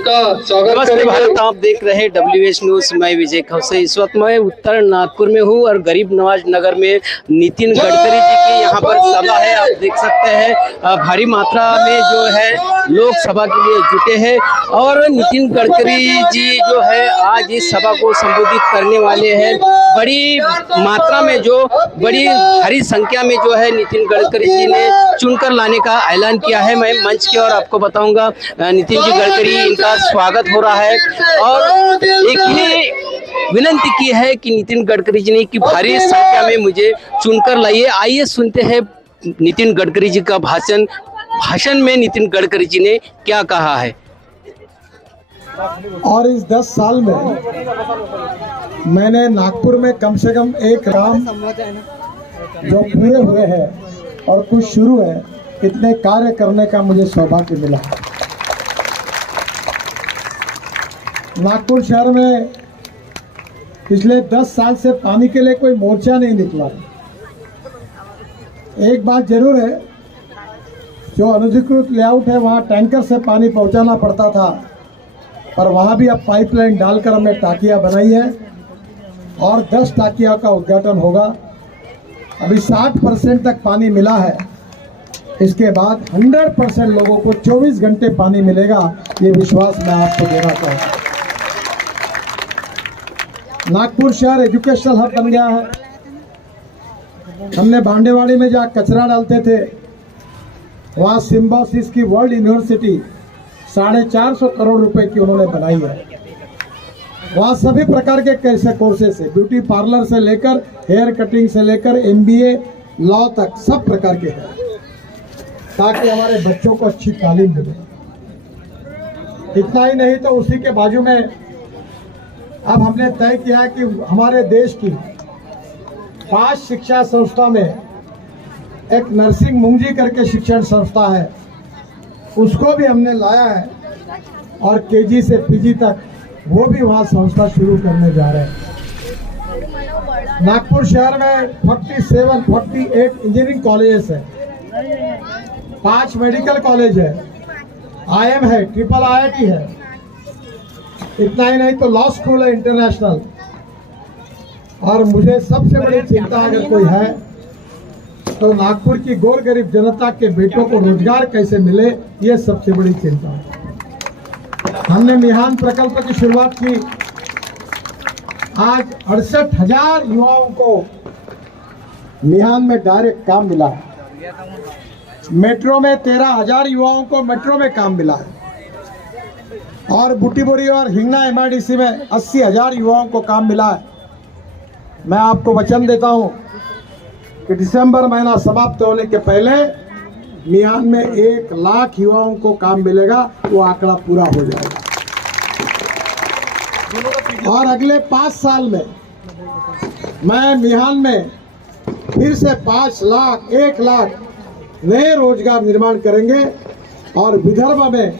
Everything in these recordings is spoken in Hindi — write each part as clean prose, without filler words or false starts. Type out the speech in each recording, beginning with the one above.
उनका स्वागत नमस्ते भारत, आप देख रहे हैं WH न्यूज। मैं विजय खौसे। इस वक्त मैं उत्तर नागपुर में हूँ और गरीब नवाज नगर में नितिन गडकरी जी की यहाँ पर सभा है। आप देख सकते हैं भारी मात्रा में जो है लोग सभा के लिए जुटे हैं और नितिन गडकरी जी जो है आज इस सभा को संबोधित करने वाले हैं। बड़ी मात्रा में जो बड़ी भारी संख्या में जो है नितिन गडकरी जी ने चुनकर लाने का ऐलान किया है। मैं मंच की और आपको बताऊंगा नितिन जी गडकरी, इनका स्वागत हो रहा है और एक ही विनती की है कि नितिन गडकरी जी ने कि भारी संख्या में मुझे चुनकर लाइए। आइए सुनते हैं नितिन गडकरी जी का भाषण में नितिन गडकरी जी ने क्या कहा है। और इस 10 साल में मैंने नागपुर में कम से कम एक काम जो पूरे हुए हैं और कुछ शुरू है, इतने कार्य करने का मुझे सौभाग्य मिला। नागपुर शहर में पिछले 10 साल से पानी के लिए कोई मोर्चा नहीं निकला। एक बात जरूर है, जो अनधिकृत लेआउट है वहाँ टैंकर से पानी पहुँचाना पड़ता था, पर वहाँ भी अब पाइपलाइन डालकर हमने टाकियाँ बनाई है और 10 टाकियों का उद्घाटन होगा। अभी 60% तक पानी मिला है, इसके बाद 100% लोगों को 24 घंटे पानी मिलेगा, ये विश्वास मैं आपको देना चाहूँगा। नागपुर शहर एजुकेशनल हब बन गया है। हमने भांडेवाड़ी में जहाँ कचरा डालते थे, वहाँ सिम्बोसिस की वर्ल्ड यूनिवर्सिटी 450 करोड़ रुपए की उन्होंने बनाई है। वहाँ सभी प्रकार के कैसे कोर्सेस है, ब्यूटी पार्लर से लेकर हेयर कटिंग से लेकर MBA लॉ तक सब प्रकार के हैं, ताकि हमारे बच्चों को अच्छी तालीम मिले। इतना ही नहीं तो उसी के बाजू में अब हमने तय किया कि हमारे देश की 5 शिक्षा संस्था में एक नर्सिंग मुंगजी करके शिक्षण संस्था है, उसको भी हमने लाया है और KG से PG तक वो भी वहाँ संस्था शुरू करने जा रहे हैं। नागपुर शहर में 48 इंजीनियरिंग कॉलेजेस है, 5 मेडिकल कॉलेज है, IIM है, ट्रिपल IIT है। इतना ही नहीं तो लॉ स्कूल है इंटरनेशनल। और मुझे सबसे बड़ी चिंता अगर कोई है तो नागपुर की गोर गरीब जनता के बेटों को रोजगार कैसे मिले, ये सबसे बड़ी चिंता है। हमने मिहान प्रकल्प की शुरुआत की। आज 68,000 युवाओं को मिहान में डायरेक्ट काम मिला है। मेट्रो में 13,000 युवाओं को मेट्रो में काम मिला है और बुटीबोरी और हिंगना MIDC में 80,000 युवाओं को काम मिला है। मैं आपको वचन देता हूं कि दिसंबर महीना समाप्त होने के पहले मिहान में 1 लाख युवाओं को काम मिलेगा, वो आंकड़ा पूरा हो जाएगा। और अगले 5 साल में मैं मिहान में फिर से 5 लाख 1 लाख नए रोजगार निर्माण करेंगे और विदर्भ में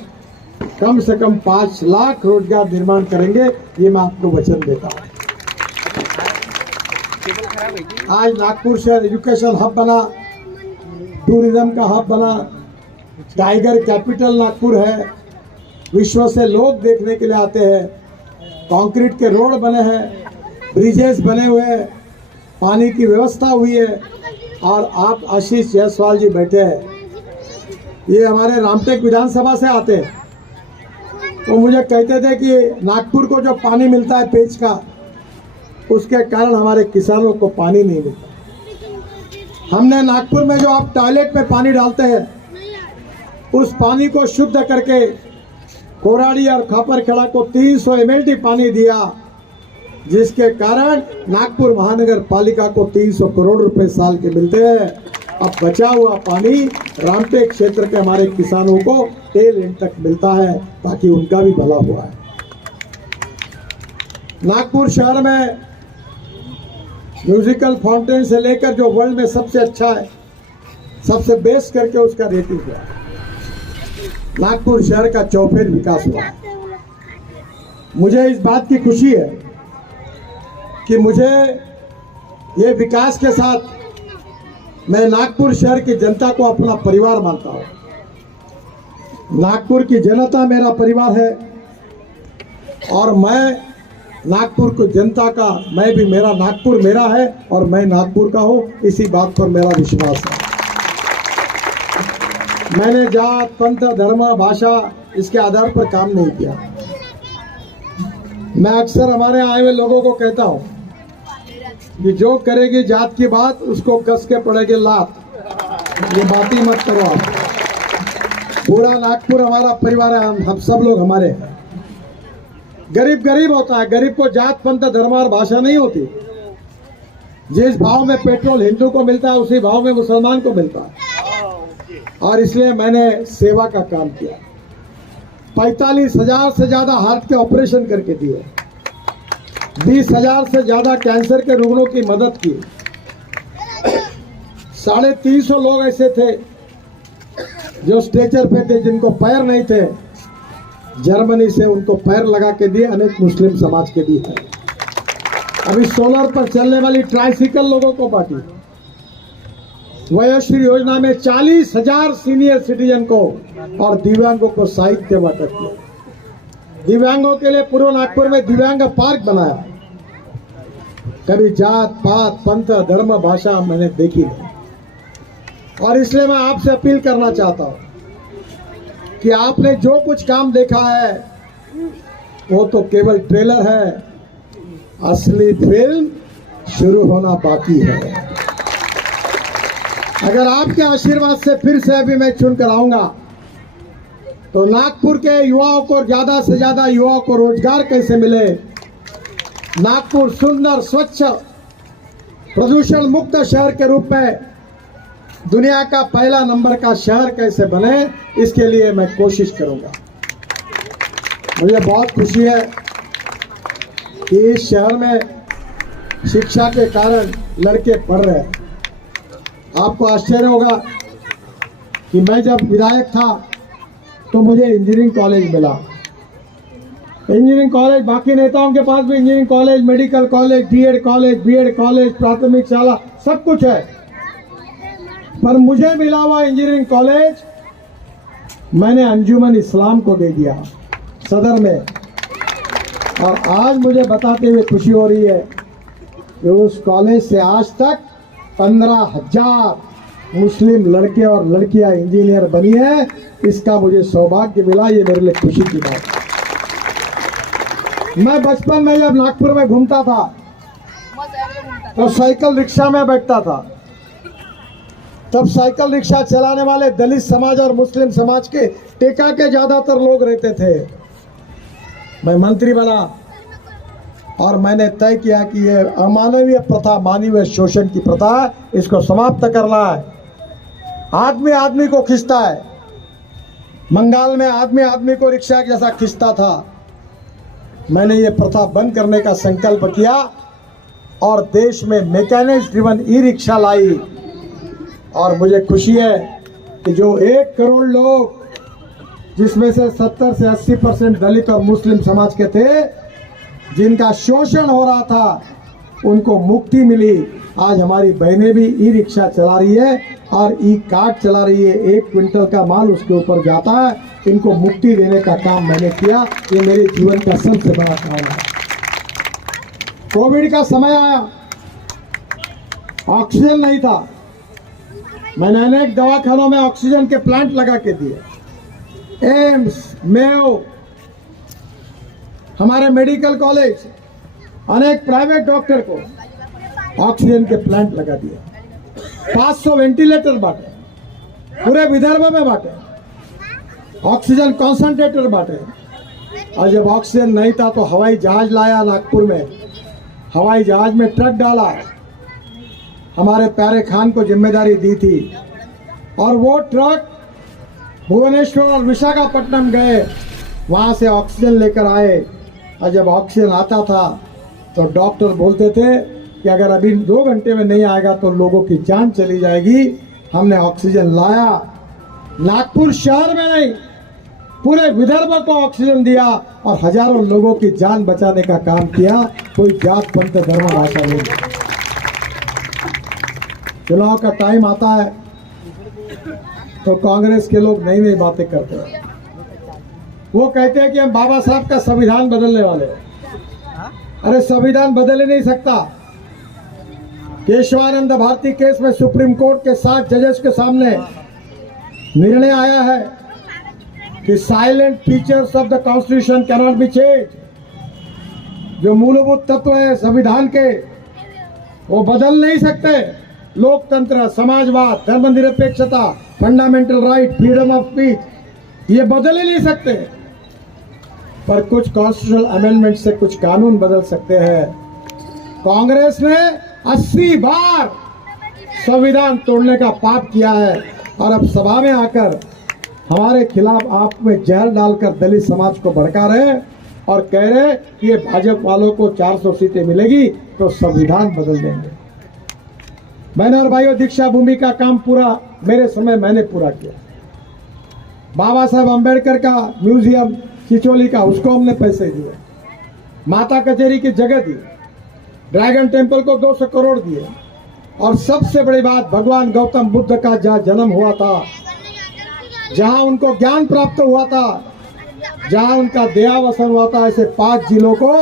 कम से कम 5 लाख रोजगार निर्माण करेंगे, ये मैं आपको वचन देता हूँ। आज नागपुर शहर एजुकेशन हब बना, टूरिज्म का हब बना, टाइगर कैपिटल नागपुर है, विश्व से लोग देखने के लिए आते हैं। कंक्रीट के रोड बने हैं, ब्रिजेस बने हुए हैं, पानी की व्यवस्था हुई है। और आप आशीष जायसवाल जी बैठे हैं, ये हमारे रामटेक विधानसभा से आते हैं, तो मुझे कहते थे कि नागपुर को जो पानी मिलता है पेच का, उसके कारण हमारे किसानों को पानी नहीं मिलता। हमने नागपुर में जो आप टॉयलेट में पानी डालते हैं, उस पानी को शुद्ध करके कोराड़ी और खापरखेड़ा को 300 ml पानी दिया, जिसके कारण नागपुर महानगर पालिका को 300 करोड़ रुपए साल के मिलते हैं। अब बचा हुआ पानी रामटेक क्षेत्र के हमारे किसानों को टेल एंड तक मिलता है, ताकि उनका भी भला हुआ है। नागपुर शहर में म्यूजिकल फाउंटेन से लेकर जो वर्ल्ड में सबसे अच्छा है, सबसे बेस्ट करके उसका रेटिंग हुआ। नागपुर शहर का चौफेर विकास हुआ। मुझे इस बात की खुशी है कि मुझे ये विकास के साथ मैं नागपुर शहर की जनता को अपना परिवार मानता हूँ। नागपुर की जनता मेरा परिवार है, और मैं नागपुर को जनता का, मैं भी, मेरा नागपुर मेरा है और मैं नागपुर का हूँ, इसी बात पर मेरा विश्वास है। मैंने जात पंथ धर्म भाषा इसके आधार पर काम नहीं किया। मैं अक्सर हमारे आए हुए लोगों को कहता हूँ कि जो करेगी जात की बात उसको कस के पड़ेगी लात। ये बात ही मत करो आप। पूरा नागपुर हमारा परिवार है, हम सब लोग हमारे हैं। गरीब गरीब होता है, गरीब को जात पंथ धर्म और भाषा नहीं होती। जिस भाव में पेट्रोल हिंदू को मिलता है उसी भाव में मुसलमान को मिलता है। और इसलिए मैंने सेवा का काम किया। 45,000 से ज्यादा हार्ट के ऑपरेशन करके दिए, 20,000 से ज्यादा कैंसर के रोगियों की मदद की। 350 लोग ऐसे थे जो स्ट्रेचर पे थे, जिनको पैर नहीं थे, जर्मनी से उनको पैर लगा के दिए, अनेक मुस्लिम समाज के भी है। अभी सोलर पर चलने वाली ट्राइसिकल लोगों को बांटी। वयोश्री योजना में 40,000 सीनियर सिटीजन को और दिव्यांगों को साहित्य बांटा किया। दिव्यांगों के लिए पूर्व नागपुर में दिव्यांग पार्क बनाया। कभी जात पात पंथ धर्म भाषा मैंने देखी नहीं। और इसलिए मैं आपसे अपील करना चाहता हूं कि आपने जो कुछ काम देखा है वो तो केवल ट्रेलर है, असली फिल्म शुरू होना बाकी है। अगर आपके आशीर्वाद से फिर से अभी मैं चुन कर आऊंगा तो नागपुर के युवाओं को, ज्यादा से ज्यादा युवाओं को रोजगार कैसे मिले, नागपुर सुंदर स्वच्छ प्रदूषण मुक्त शहर के रूप में दुनिया का पहला नंबर का शहर कैसे बने, इसके लिए मैं कोशिश करूंगा। मुझे बहुत खुशी है कि इस शहर में शिक्षा के कारण लड़के पढ़ रहे हैं। आपको आश्चर्य होगा कि मैं जब विधायक था तो मुझे इंजीनियरिंग कॉलेज मिला। इंजीनियरिंग कॉलेज बाकी नेताओं के पास भी engineering college, medical college, DEd college, BEd college, प्राथमिक शाला सब कुछ है, पर मुझे मिला हुआ इंजीनियरिंग कॉलेज मैंने अंजुमन इस्लाम को दे दिया सदर में। और आज मुझे बताते हुए खुशी हो रही है कि उस कॉलेज से आज तक 15,000 मुस्लिम लड़के और लड़कियां इंजीनियर बनी है। इसका मुझे सौभाग्य मिला, ये मेरे लिए खुशी की बात है। मैं बचपन में जब नागपुर में घूमता था तो साइकिल रिक्शा में बैठता था। तब साइकिल रिक्शा चलाने वाले दलित समाज और मुस्लिम समाज के टेका के ज्यादातर लोग रहते थे। मैं मंत्री बना और मैंने तय किया कि ये अमानवीय प्रथा, मानवीय शोषण की प्रथा है, इसको समाप्त करना है। आदमी आदमी को खींचता है। बंगाल में आदमी आदमी को रिक्शा जैसा खींचता था। मैंने ये प्रथा बंद करने का संकल्प किया और देश में मैकेनिक्स ड्रिवन ई रिक्शा लाई। और मुझे खुशी है कि जो 1 करोड़ लोग, जिसमें से 70 से 80% दलित और मुस्लिम समाज के थे, जिनका शोषण हो रहा था, उनको मुक्ति मिली। आज हमारी बहनें भी ई रिक्शा चला रही है और ई कार्ट चला रही है। 1 क्विंटल का माल उसके ऊपर जाता है। इनको मुक्ति देने का काम मैंने किया। ये मेरे जीवन का सबसे बड़ा काम है। कोविड का समय आया, ऑक्सीजन नहीं था। मैंने अनेक दवाखानों में ऑक्सीजन के प्लांट लगा के दिए। एम्स, मेयो, हमारे मेडिकल कॉलेज, अनेक प्राइवेट डॉक्टर को ऑक्सीजन के प्लांट लगा दिए। 500 वेंटिलेटर बांटे, पूरे विदर्भ में बांटे, ऑक्सीजन कॉन्सेंट्रेटर बांटे। और जब ऑक्सीजन नहीं था तो हवाई जहाज लाया नागपुर में, हवाई जहाज में ट्रक डाला। हमारे प्यारे खान को जिम्मेदारी दी थी और वो ट्रक भुवनेश्वर और विशाखापट्टनम गए, वहाँ से ऑक्सीजन लेकर आए। और जब ऑक्सीजन आता था तो डॉक्टर बोलते थे कि अगर अभी 2 घंटे में नहीं आएगा तो लोगों की जान चली जाएगी। हमने ऑक्सीजन लाया, नागपुर शहर में नहीं पूरे विदर्भ को ऑक्सीजन दिया और हजारों लोगों की जान बचाने का काम किया। कोई जात पंथ धर्म भाषा नहीं। चुनाव का टाइम आता है तो कांग्रेस के लोग नई नई बातें करते हैं। वो कहते हैं कि हम बाबा साहब का संविधान बदलने वाले हैं। अरे संविधान बदल ही नहीं सकता। केशवानंद भारती केस में सुप्रीम कोर्ट के 7 जजेस के सामने निर्णय आया है कि salient features of the constitution can not be change. जो मूलभूत तत्व है संविधान के वो बदल नहीं सकते। लोकतंत्र, समाजवाद, धर्मनिरपेक्षता, fundamental right, freedom of speech, ये बदल ही नहीं सकते। पर कुछ कॉन्स्टिट्यूशनल अमेंडमेंट से कुछ कानून बदल सकते हैं। कांग्रेस ने 80 बार संविधान तोड़ने का पाप किया है और अब सभा में आकर हमारे खिलाफ आप में जहर डालकर दलित समाज को भड़का रहे और कह रहे कि ये भाजपा वालों को 400 सीटें मिलेगी तो संविधान बदल देंगे। बहनों और भाइयों, दीक्षा भूमि का काम पूरा मेरे समय मैंने पूरा किया। बाबा साहब अंबेडकर का म्यूजियम चिचोली का, उसको हमने पैसे दिए। माता कचहरी की जगह दी। ड्रैगन टेम्पल को 200 करोड़ दिए। और सबसे बड़ी बात, भगवान गौतम बुद्ध का जहाँ जन्म हुआ था, जहाँ उनको ज्ञान प्राप्त हुआ था, जहाँ उनका देहावसन हुआ था, ऐसे 5 जिलों को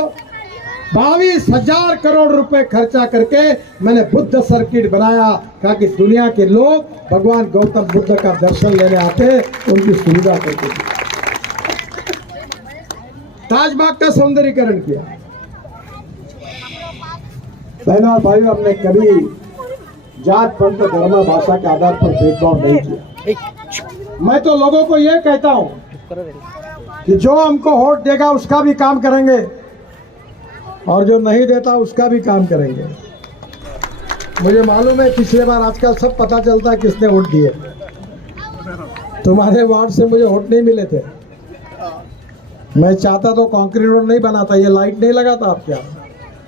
22,000 करोड़ रुपए खर्चा करके मैंने बुद्ध सर्किट बनाया ताकि दुनिया के लोग भगवान गौतम बुद्ध का दर्शन लेने आते, उनकी सुविधा करके दी। ताजबाग का सौंदर्यीकरण किया। बहनों और भाइयों, हमने कभी जात, पंथ, धर्म, भाषा के आधार पर भेदभाव नहीं किया। मैं तो लोगों को यह कहता हूं कि जो हमको वोट देगा उसका भी काम करेंगे और जो नहीं देता उसका भी काम करेंगे। मुझे मालूम है पिछले बार, आजकल सब पता चलता है किसने वोट दिए। तुम्हारे वार्ड से मुझे वोट नहीं मिले थे। मैं चाहता तो कंक्रीट रोड नहीं बनाता, ये लाइट नहीं लगाता आपके यहाँ,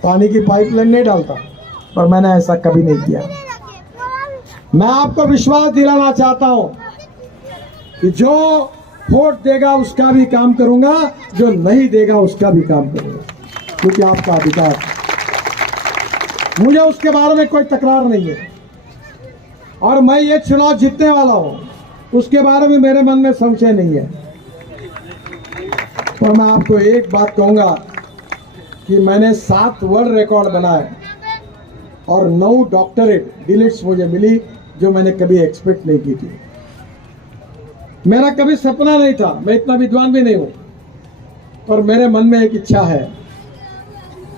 पानी की पाइपलाइन नहीं डालता, पर मैंने ऐसा कभी नहीं किया। मैं आपको विश्वास दिलाना चाहता हूं कि जो वोट देगा उसका भी काम करूंगा, जो नहीं देगा उसका भी काम करूंगा, क्योंकि आपका अधिकार। मुझे उसके बारे में कोई तकरार नहीं है और मैं ये चुनाव जीतने वाला हूं, उसके बारे में मेरे मन में संशय नहीं है। पर मैं आपको एक बात कहूंगा कि मैंने 7 वर्ल्ड रिकॉर्ड बनाए और 9 डॉक्टरेट डिलीट्स मुझे मिली, जो मैंने कभी एक्सपेक्ट नहीं की थी। मेरा कभी सपना नहीं था, मैं इतना विद्वान भी नहीं हूं, पर मेरे मन में एक इच्छा है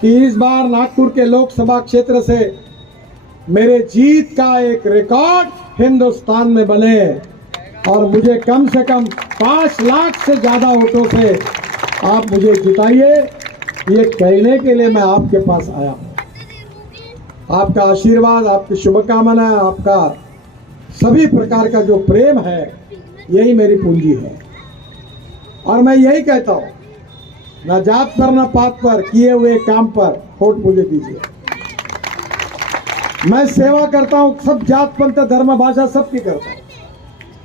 कि इस बार नागपुर के लोकसभा क्षेत्र से मेरे जीत का एक रिकॉर्ड हिंदुस्तान में बने और मुझे कम से कम 5 लाख से ज्यादा वोटों से आप मुझे जिताइए। ये कहने के लिए मैं आपके पास आया हूं। आपका आशीर्वाद, आपकी शुभकामनाएं, आपका सभी प्रकार का जो प्रेम है, यही मेरी पूंजी है। और मैं यही कहता हूं, न जात पर न पात पर, किए हुए काम पर वोट मुझे दीजिए। मैं सेवा करता हूं, सब जात, पंथ, धर्म, भाषा सबकी करता हूं।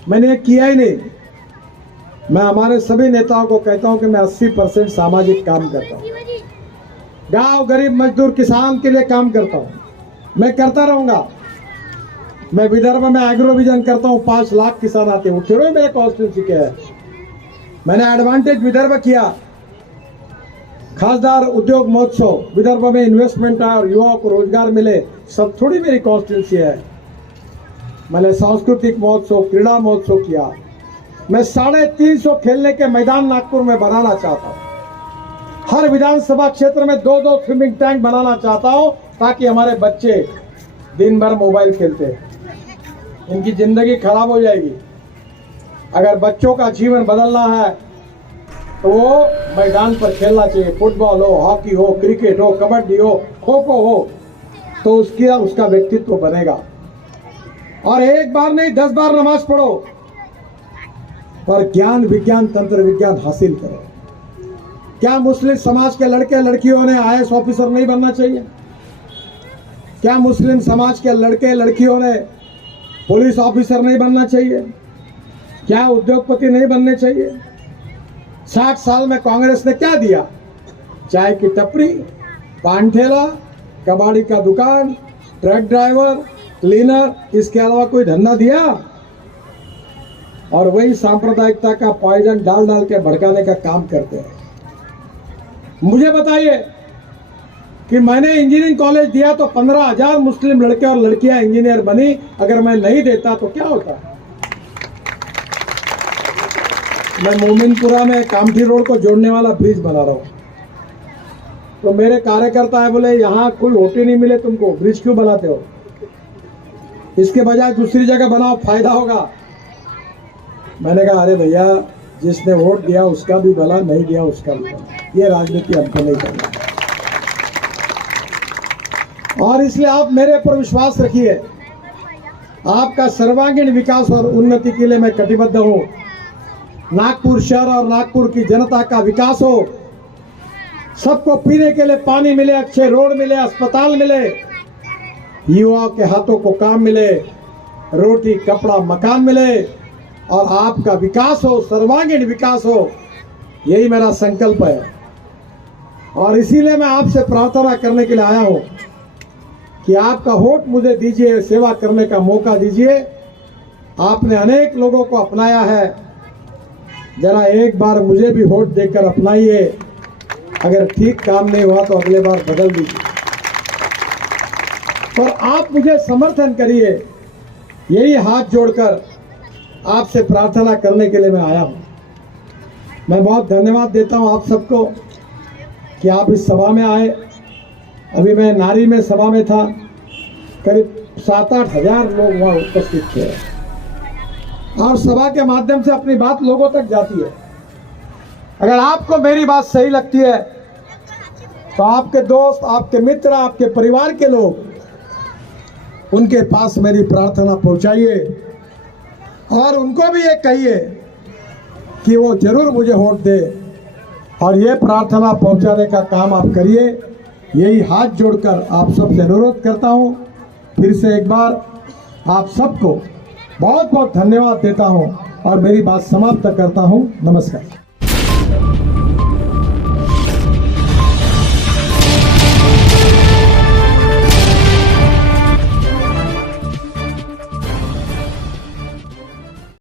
मैंने ये किया ही नहीं। मैं हमारे सभी नेताओं को कहता हूं कि मैं 80% सामाजिक काम करता हूं। गांव, गरीब, मजदूर, किसान के लिए काम करता हूं। मैं करता रहूंगा। मैं विदर्भ में एग्रो विजन करता हूं, 5 लाख किसान आते हैं। फिर मेरे कॉन्स्टिट्यूंसी के है। मैंने एडवांटेज विदर्भ किया, खासदार उद्योग महोत्सव, विदर्भ में इन्वेस्टमेंट आया और युवाओं को रोजगार मिले, सब थोड़ी मेरी कॉन्स्टिट्यूंसी है। मैंने सांस्कृतिक महोत्सव, क्रीड़ा महोत्सव किया। मैं 350 खेलने के मैदान नागपुर में बनाना चाहता हूँ। हर विधानसभा क्षेत्र में 2-2 स्विमिंग टैंक बनाना चाहता हूँ, ताकि हमारे बच्चे दिन भर मोबाइल खेलते हैं, इनकी जिंदगी खराब हो जाएगी। अगर बच्चों का जीवन बदलना है तो वो मैदान पर खेलना चाहिए। फुटबॉल हो, हॉकी हो, क्रिकेट हो, कबड्डी हो, खो खो हो, तो उसका व्यक्तित्व बनेगा। और एक बार नहीं 10 बार नमाज पढ़ो, पर ज्ञान, विज्ञान, तंत्र विज्ञान हासिल करो। क्या मुस्लिम समाज के लड़के लड़कियों ने IAS ऑफिसर नहीं बनना चाहिए? क्या मुस्लिम समाज के लड़के लड़कियों ने पुलिस ऑफिसर नहीं बनना चाहिए? क्या उद्योगपति नहीं बनने चाहिए? 60 साल में कांग्रेस ने क्या दिया? चाय की टपरी, पान ठेला, कबाड़ी का दुकान, ट्रक ड्राइवर, क्लीनर, इसके अलावा कोई धंधा दिया? और वही सांप्रदायिकता का पॉइजन डाल डाल के भड़काने का काम करते हैं। मुझे बताइए कि मैंने इंजीनियरिंग कॉलेज दिया तो 15,000 मुस्लिम लड़के और लड़कियां इंजीनियर बनी, अगर मैं नहीं देता तो क्या होता? मैं मोमिनपुरा में कामठी रोड को जोड़ने वाला ब्रिज बना रहा हूं, तो मेरे कार्यकर्ता है बोले यहाँ कोई होटल नहीं मिले तुमको, ब्रिज क्यों बनाते हो? इसके बजाय दूसरी जगह बनाओ, फायदा होगा। मैंने कहा अरे भैया, जिसने वोट दिया उसका भी भला, नहीं दिया उसका भी भला, ये राजनीति हमको नहीं करना। और इसलिए आप मेरे पर विश्वास रखिए, आपका सर्वांगीण विकास और उन्नति के लिए मैं कटिबद्ध हूँ। नागपुर शहर और नागपुर की जनता का विकास हो, सबको पीने के लिए पानी मिले, अच्छे रोड मिले, अस्पताल मिले, युवाओं के हाथों को काम मिले, रोटी कपड़ा मकान मिले और आपका विकास हो, सर्वांगीण विकास हो, यही मेरा संकल्प है। और इसीलिए मैं आपसे प्रार्थना करने के लिए आया हूं कि आपका वोट मुझे दीजिए, सेवा करने का मौका दीजिए। आपने अनेक लोगों को अपनाया है, जरा एक बार मुझे भी वोट देकर अपनाइए। अगर ठीक काम नहीं हुआ तो अगले बार बदल दीजिए, पर आप मुझे समर्थन करिए, यही हाथ जोड़कर आपसे प्रार्थना करने के लिए मैं आया हूं। मैं बहुत धन्यवाद देता हूं आप सबको कि आप इस सभा में आए। अभी मैं नारी में सभा में था, करीब 7-8 हजार लोग वहां उपस्थित थे और सभा के माध्यम से अपनी बात लोगों तक जाती है। अगर आपको मेरी बात सही लगती है तो आपके दोस्त, आपके मित्र, आपके परिवार के लोग, उनके पास मेरी प्रार्थना पहुंचाइए और उनको भी ये कहिए कि वो जरूर मुझे वोट दे, और ये प्रार्थना पहुंचाने का काम आप करिए। यही हाथ जोड़कर आप सबसे अनुरोध करता हूं। फिर से एक बार आप सबको बहुत बहुत धन्यवाद देता हूं और मेरी बात समाप्त करता हूं। नमस्कार।